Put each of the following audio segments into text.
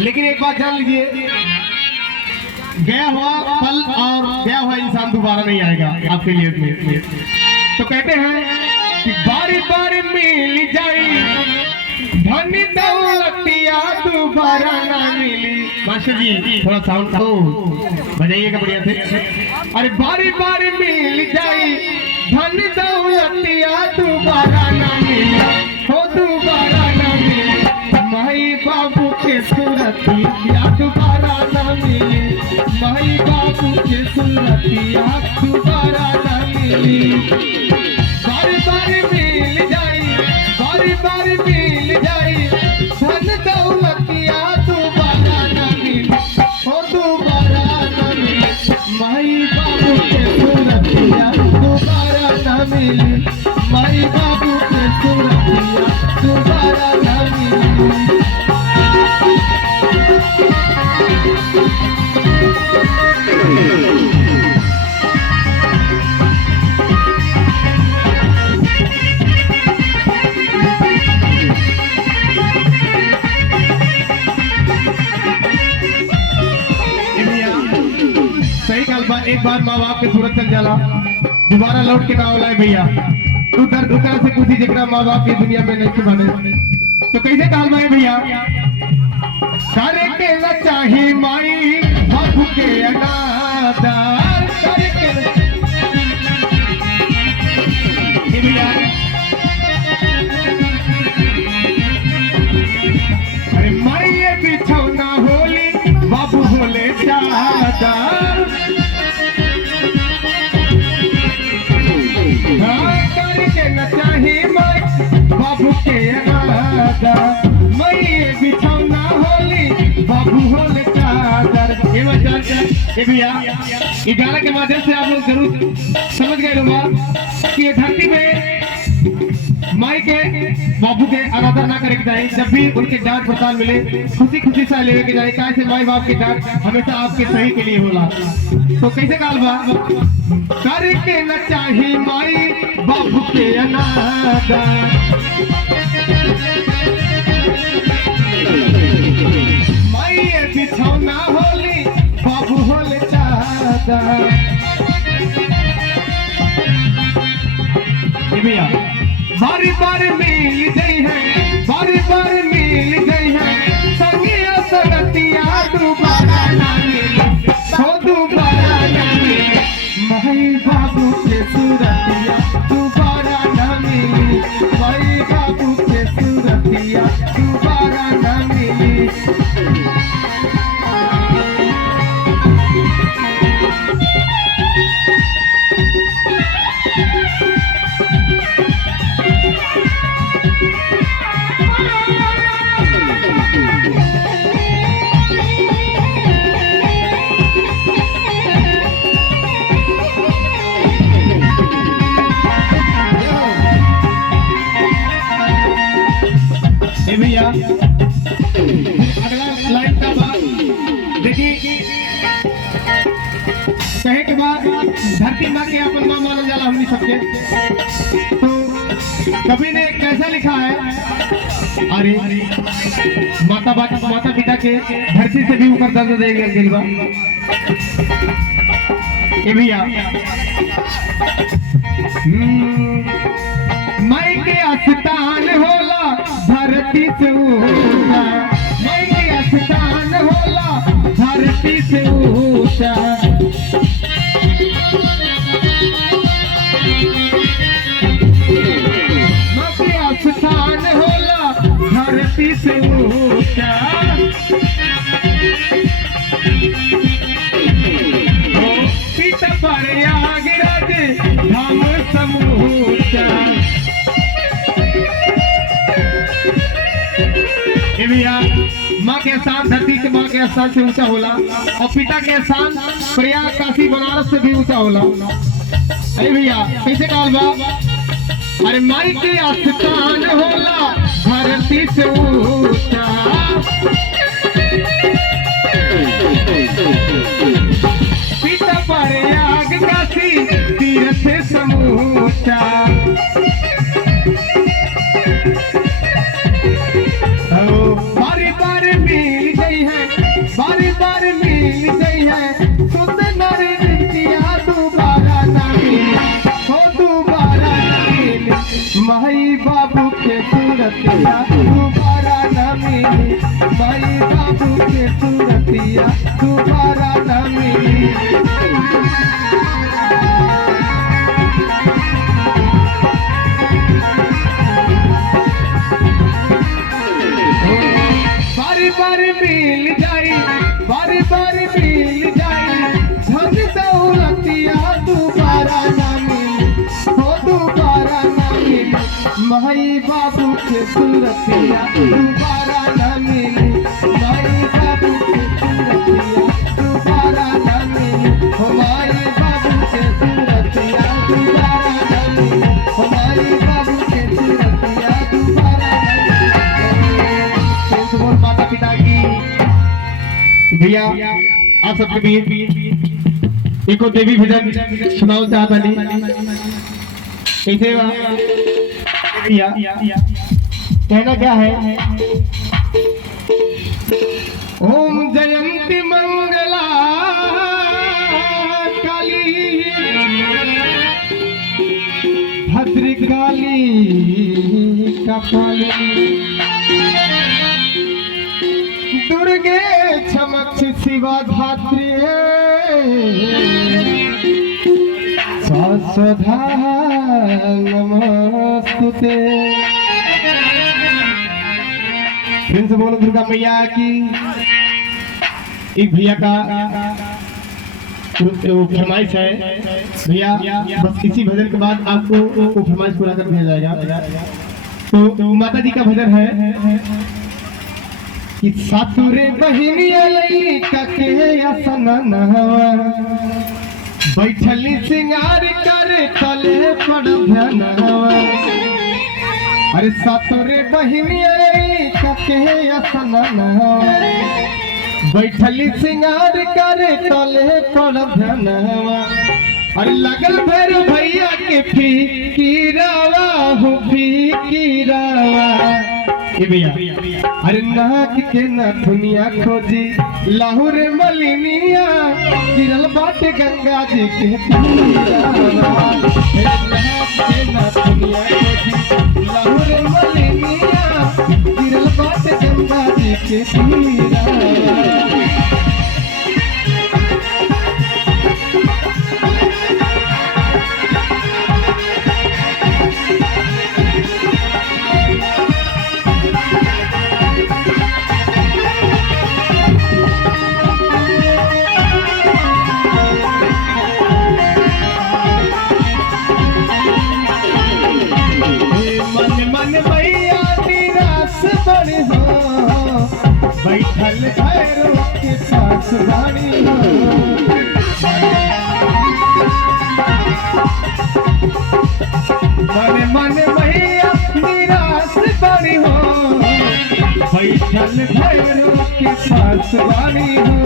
लेकिन एक बात जान लीजिए, गया हुआ पल और गया हुआ इंसान दोबारा नहीं आएगा आपके लिए में। तो कहते हैं कि बारी बारी मिल जाई धन दौलतिया दोबारा ना मिली। मास्टर जी थोड़ा साउंड बजाइएगा बढ़िया से। अरे बारी बारी मिल जाई धन दौलतिया दोबारा ना मिली, हो दोबारा ना मिली। माई बाबू के सूरतिया दोबारा ना मिली, माई बाबू के सूरतिया दोबारा ना मिली। बारी बारी मिल जाई, बारी बारी मिल जाई धन दौलतिया दोबारा ना मिली, हो दोबारा ना मिली। माई बाबू के सूरतिया दोबारा ना मिली, माई बाबू के सूरतिया दोबारा ना मिली। एक बार माँ बाप के सूरत चल जाला दोबारा लौट के ना होला भैया। तू दर्द उकरा से पूछी जरा माँ बाप की दुनिया में नहीं बने तो कैसे काल माए भैया। करे के न चाही माई बाबू के अनादार, करे के भैया। अरे माई ये बिछौना होली बाबू होले चादर, बाबू के मई बिछौना होली बाबू होले चादर। ये भैया ये गाना के माध्यम से आप लोग जरूर समझ गए लोग कि ये धरती में माई के बाबू के आराधना ना करे के चाहिए। जब भी उनके डांट पड़ताल मिले खुशी खुशी से लेवे के जाए, कैसे माई बाप के डांट हमेशा आपके सही के लिए बोला। तो कैसे काल बा करके न चाही माई बाबू के अनादर, माई बिछौना होली बाबू होले चादर। भैया बारी बारी मिल गई है, बारी बारी मिल गई है संगिया संगतिया दोबारा ना मिली, हो दोबारा ना मिली। माई बाबू के सूरतिया दोबारा ना मिली, माई बाबू के सूरतिया दोबारा ना मिली। भैया अगला लाइन का बात देखिए, कहे के बाद धरती माँ के अपन माँ मानल जाला हमनी सबके। तो कवि ने कैसा लिखा है, अरे माता पिता के धरती से भी ऊपर दर्द दे गए बा। ये भैया माई के अस्तान होला धरती से ऊंचा, माई के अस्तान होला धरती से ऊंचा। माई के अस्तान होला धरती से ऊंचा। पिता पर आगराज धाम समूचा। भैया माँ के स्थान धरती के माँ के स्थान से ऊंचा होला और पिता के स्थान प्रयाग काशी बनारस से भी ऊंचा होला। अरे भैया कैसे काल बा, अरे माई के स्थान होला धरती से ऊंचा। पिता प्रयाग काशी तीर्थ समूचा। बारी बारी मिल गई है बार मिल गई है सुंदर रितिया दोबारा न मिले हो दोबारा न मिले माई बाबू के सूरतिया दोबारा न मिले माई बाबू के सूरतिया दोबारा न मिले बारी बारी मिल जाई बारी बारी मिल जाई धन दौलतिया दोबारा ना मिले हो दोबारा ना मिले माई बाबू के सूरतिया दोबारा ना मिले माई बाबू के सूरतिया दोबारा ना मिले हो माई बाबू के सूरतिया दोबारा ना मिले हो माई बाबू के सूरतिया दोबारा ना मिले। माता पिता की भैया आप सबके बीच एक और देवी भजन सुनाओ चाहता नहीं कैसे भैया कहना क्या है ओम जयंती मंगला काली भद्रकाली कपाली दुर्गे क्षमक्ष शिवा धात्री सदा नमस्तुते। फिर से बोलो दुर्गा मैया की। एक भैया का फरमाइश है भैया, बस इसी भजन के बाद आपको वो फरमाइश पूरा कर दिया जाएगा। तो माता जी का भजन है कि सातुरे बहिनिया लइका के असननवा बैठली सिंगार करे तले पड़ ध्यानवा। अरे सातुरे बहिनिया लइका के असननवा बैठली सिंगार करे तले पड़ ध्यानवा। अरे लगल भैरव भैया के फीकीरावा हो फीकीरावा भैया। अरे नाक के नथुनिया खोजी लाहौर मलिनिया गिरल बाटे गंगा जी के तीरावा। नाक के नथुनिया खोजी लाहौर मलिनिया गिरल बाटे गंगा जी के तीरावा। बैठल भैरव के पास रानी हो मन मन मैया निराश बनी हो। बैठल भैरव के पास रानी हो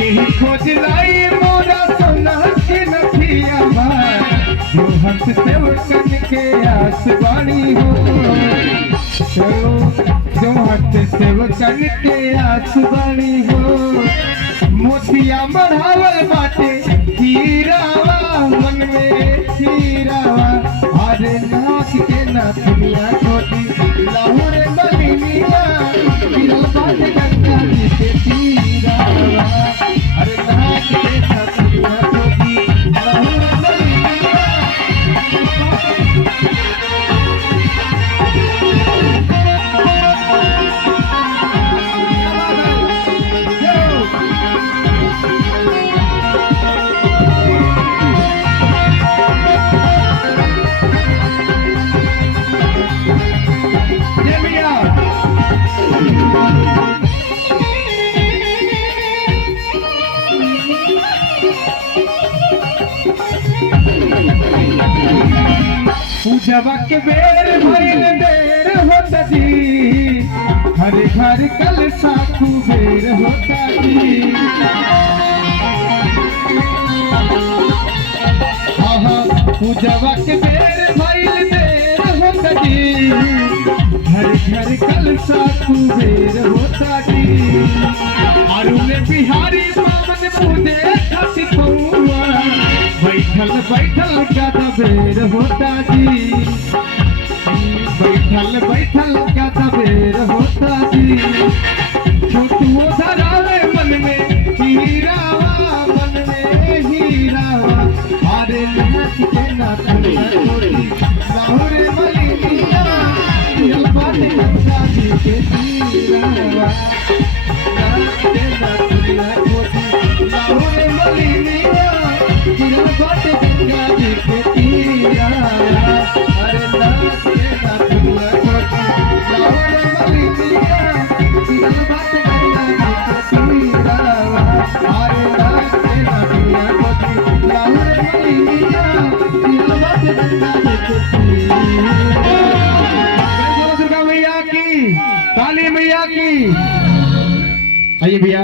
यही खोज लाई मोरा सोना के नथिया जो हंस सेवकन के आस बानी हो। जो हट सेवकन के आस बनी हो। मोतिया मढ़ावल बाटे हीरावा मन में हीरावा। अरे नाक के नथुनिया खोजी लाहौर मलिनिया गिरल बाटे गंगा जी के तीरावा। अरे नाक के नथुनिया खोजी लाहौर मलिनिया पूजवा के बेर भइल देर होता जी हर घर कल साखू बेर होता जी। पूजवा के बेर भइल देर होता जी हर घर कल साखू बेर होता जी। और बिहारी पावन पूजे छठ पौआ बैठल बैठल गदा बेर होता जी बैठल बैठल गदा बेर होता जी छोटुओ धरावे मन में हीरावा मन में हीरावा अरे नाच के नाच लाहौर मलिनिया दिल बाटे गंगा जी के तीरावा नाच के नाच लाहौर मलिनिया दिल बाटे गंगा जी के तीरावा अरे नाच के नाच लाहौर मलिनिया दिल बाटे गंगा जी के तीरावा अरे नाच के नाच लाहौर मलिनिया दिल बाटे गंगा जी के तीरावा। दुर्गा मैया की, काली मैया की। आइए भैया।